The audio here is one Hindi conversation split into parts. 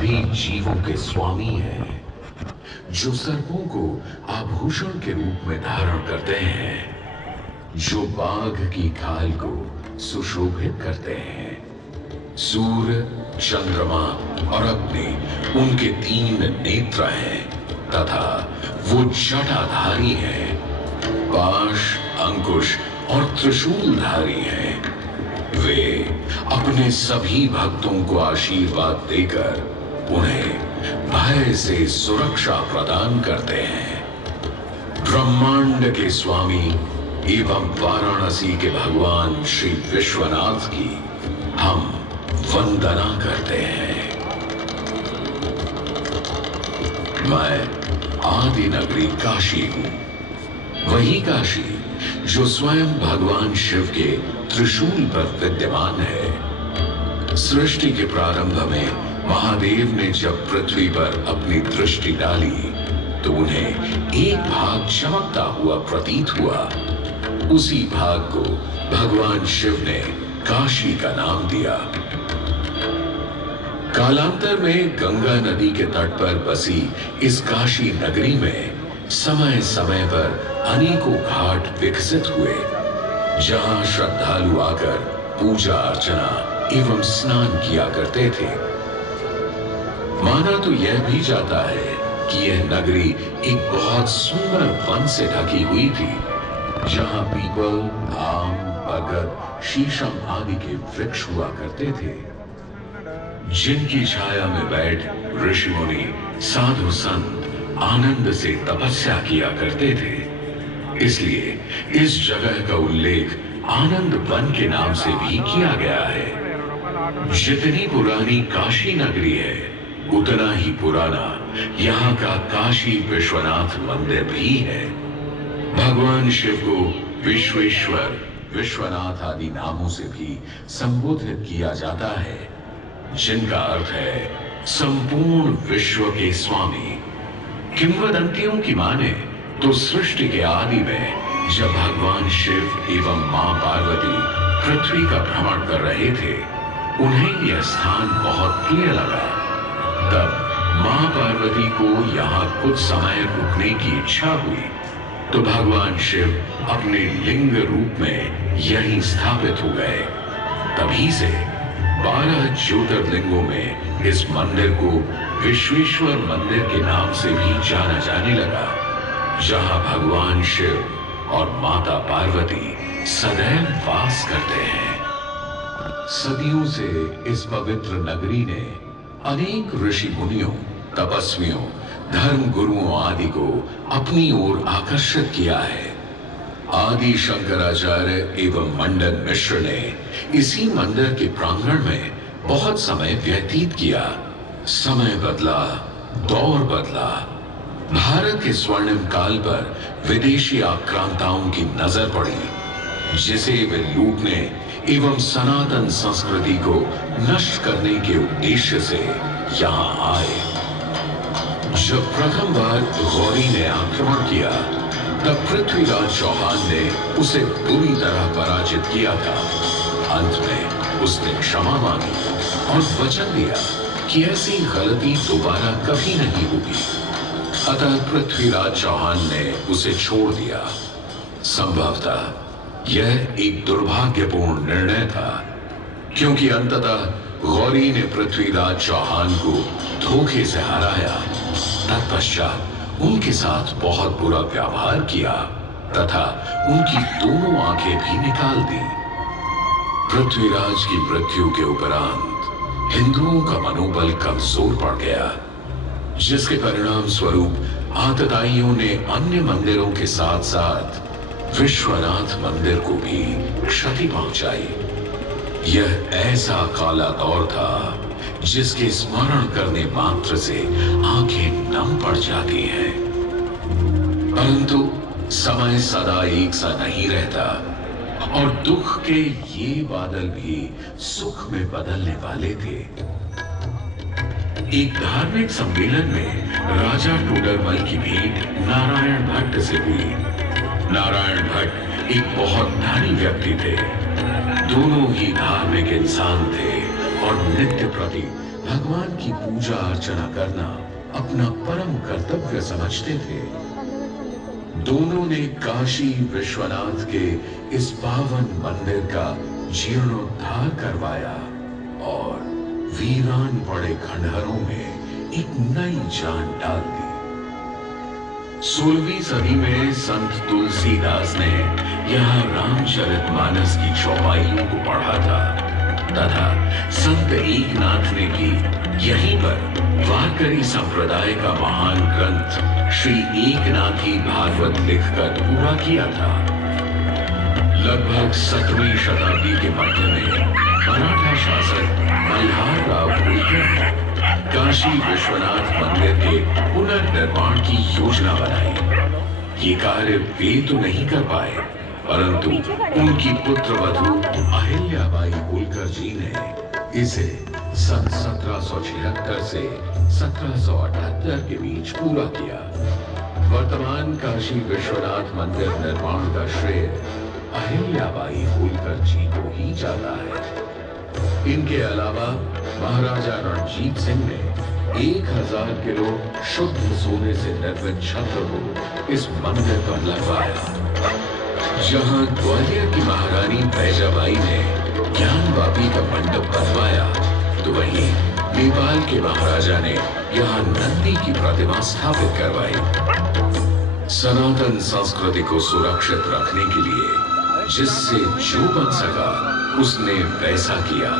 भी जीवों के स्वामी हैं, जो सर्पों को आभूषण के रूप में धारण करते हैं, जो बाघ की खाल को सुशोभित करते हैं। सूर्य, चंद्रमा और अग्नि उनके 3 नेत्र हैं तथा वो जटाधारी हैं, पाश, अंकुश और त्रिशूलधारी हैं। वे अपने सभी भक्तों को आशीर्वाद देकर उन्हें भय से सुरक्षा प्रदान करते हैं। ब्रह्मांड के स्वामी एवं वाराणसी के भगवान श्री विश्वनाथ की हम वंदना करते हैं। मैं आदि नगरी काशी हूं, वही काशी जो स्वयं भगवान शिव के त्रिशूल पर विद्यमान है। सृष्टि के प्रारंभ में महादेव ने जब पृथ्वी पर अपनी दृष्टि डाली तो उन्हें एक भाग चमकता हुआ प्रतीत हुआ। उसी भाग को भगवान शिव ने काशी का नाम दिया। कालांतर में गंगा नदी के तट पर बसी इस काशी नगरी में समय समय पर अनेकों घाट विकसित हुए, जहां श्रद्धालु आकर पूजा अर्चना एवं स्नान किया करते थे। माना तो यह भी जाता है कि यह नगरी एक बहुत सुंदर वन से ढकी हुई थी, जहां पीपल, आम, बरगद, शीशम आदि के वृक्ष हुआ करते थे, जिनकी छाया में बैठ ऋषि मुनि, साधु संत आनंद से तपस्या किया करते थे। इसलिए इस जगह का उल्लेख आनंद वन के नाम से भी किया गया है। जितनी पुरानी काशी नगरी है, उतना ही पुराना यहाँ का काशी विश्वनाथ मंदिर भी है। भगवान शिव को विश्वेश्वर, विश्वनाथ आदि नामों से भी संबोधित किया जाता है, जिनका अर्थ है संपूर्ण विश्व के स्वामी। किंवदंतियों की माने तो सृष्टि के आदि में जब भगवान शिव एवं मां पार्वती पृथ्वी का भ्रमण कर रहे थे, उन्हें यह स्थान बहुत प्रिय लगा। तब मां पार्वती को यहाँ कुछ समय रुकने की इच्छा हुई, तो भगवान शिव अपने लिंग रूप में यहीं स्थापित हो गए। तभी से 12 ज्योतिर्लिंगों में इस मंदिर को विश्वेश्वर मंदिर के नाम से भी जाना जाने लगा, जहां भगवान शिव और माता पार्वती सदैव वास करते हैं। सदियों से इस पवित्र नगरी ने अनेक ऋषि मुनियों, तपस्वियों, धर्म गुरुओं आदि को अपनी ओर आकर्षित किया है। आदि शंकराचार्य एवं मंडन मिश्र ने इसी मंदिर के प्रांगण में बहुत समय व्यतीत किया। समय बदला, दौर बदला, भारत के स्वर्णिम काल पर विदेशी आक्रांताओं की नजर पड़ी, जिसे वे लूटने एवं सनातन संस्कृति को नष्ट करने के उद्देश्य से यहाँ आए। जब प्रथम बार गौरी ने आक्रमण किया, तब पृथ्वीराज चौहान ने उसे बुरी तरह पराजित किया था। अंत में उसने क्षमा मांगी और वचन दिया कि ऐसी गलती दोबारा कभी नहीं होगी। अतः पृथ्वीराज चौहान ने उसे छोड़ दिया। संभवतः यह एक दुर्भाग्यपूर्ण निर्णय था, क्योंकि अंततः गौरी ने पृथ्वीराज चौहान को धोखे से हराया। तत्पश्चात उनके साथ बहुत बुरा व्यवहार किया तथा उनकी दोनों आंखें भी निकाल दी। पृथ्वीराज की मृत्यु के उपरांत हिंदुओं का मनोबल कमजोर पड़ गया, जिसके परिणाम स्वरूप आतताइयों ने अन्य मंदिरों के साथ साथ विश्वनाथ मंदिर को भी क्षति पहुंचाई। यह ऐसा काला दौर था जिसके स्मरण करने मात्र से आंखें नम पड़ जाती हैं। परंतु समय सदा एक सा नहीं रहता और दुख के ये बादल भी सुख में बदलने वाले थे। एक धार्मिक सम्मेलन में राजा टोडरमल की भेंट नारायण भट्ट से हुई। नारायण भट्ट एक बहुत धनी व्यक्ति थे। दोनों ही धार्मिक इंसान थे और नित्य प्रति भगवान की पूजा अर्चना करना अपना परम कर्तव्य समझते थे। दोनों ने काशी विश्वनाथ के इस पावन मंदिर का जीर्णोद्धार करवाया और वीरान पड़े खंडहरों में एक नई जान डाल दी। 16वीं सदी में संत तुलसीदास ने यहाँ रामचरितमानस की चौपाइयों को पढ़ा था तथा संत एकनाथ ने भी यहीं पर वारकरी संप्रदाय का महान ग्रंथ श्री एकनाथी भागवत लिखकर पूरा किया था। लगभग 17वीं शताब्दी के मध्य में मराठा शासक मल्हार राव होलकर ने काशी विश्वनाथ मंदिर के पुनर्निर्माण की योजना बनाई। ये कार्य वे तो नहीं कर पाए, परंतु उनकी पुत्रवधू अहिल्याबाई होलकर जी ने इसे सन 1776 से 1778 के बीच पूरा किया। वर्तमान काशी विश्वनाथ मंदिर निर्माण का श्रेय अहिल्याबाई होलकर जी को ही जाता है। इनके अलावा महाराजा रणजीत सिंह ने 1000 किलो शुद्ध सोने से निर्मित छत्र को इस मंदिर पर लगवाया। जहां ग्वालियर की महारानी बैजाबाई ने ज्ञानवापी का मंडप बनवाया, तो वहीं नेपाल के महाराजा ने यहाँ नंदी की प्रतिमा स्थापित करवाई। सनातन संस्कृति को सुरक्षित रखने के लिए जिससे जो बन सका उसने वैसा किया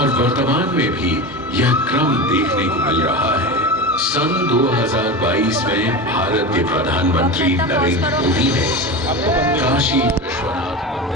और वर्तमान में भी यह क्रम देखने को मिल रहा है। सन 2022 में भारत के प्रधानमंत्री नरेंद्र मोदी ने काशी